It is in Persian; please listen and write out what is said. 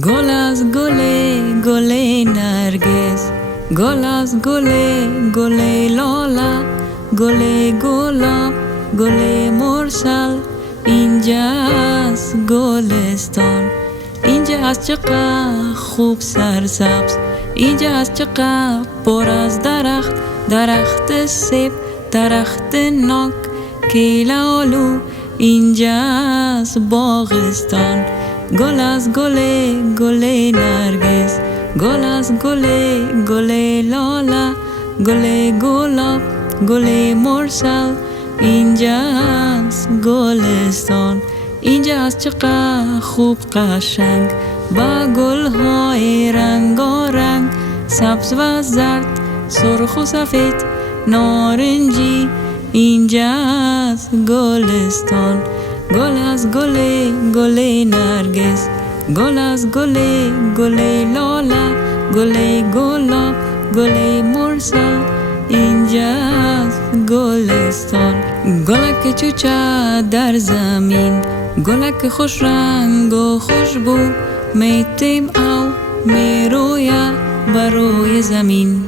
گل از گل نرگس، گل از گل لاله، گل گلاب، گل مرسل، اینجاست گلستان. اینجا از چقدر خوب سرسبز، اینجا از چقدر پر از درخت، درخت سیب، درخت ناک، کیلالو، اینجاست باغستان. گل از گل نرگس، گل از گل لاله، گل گلاب، گل مرسل، اینجاست گلستان. اینجا از چقدر خوب قشنگ با گل‌های رنگارنگ، سبز و زرد، سرخ و سفید، نارنجی، اینجاست گلستان. گل از گل نرگس، گل از گل لاله، گل گلاب، گل مرسل، اینجاست گلستان. گلک چوچه در زمین، گلک خوش رنگ و خوشبو، میتیم او میرویه بروی زمین.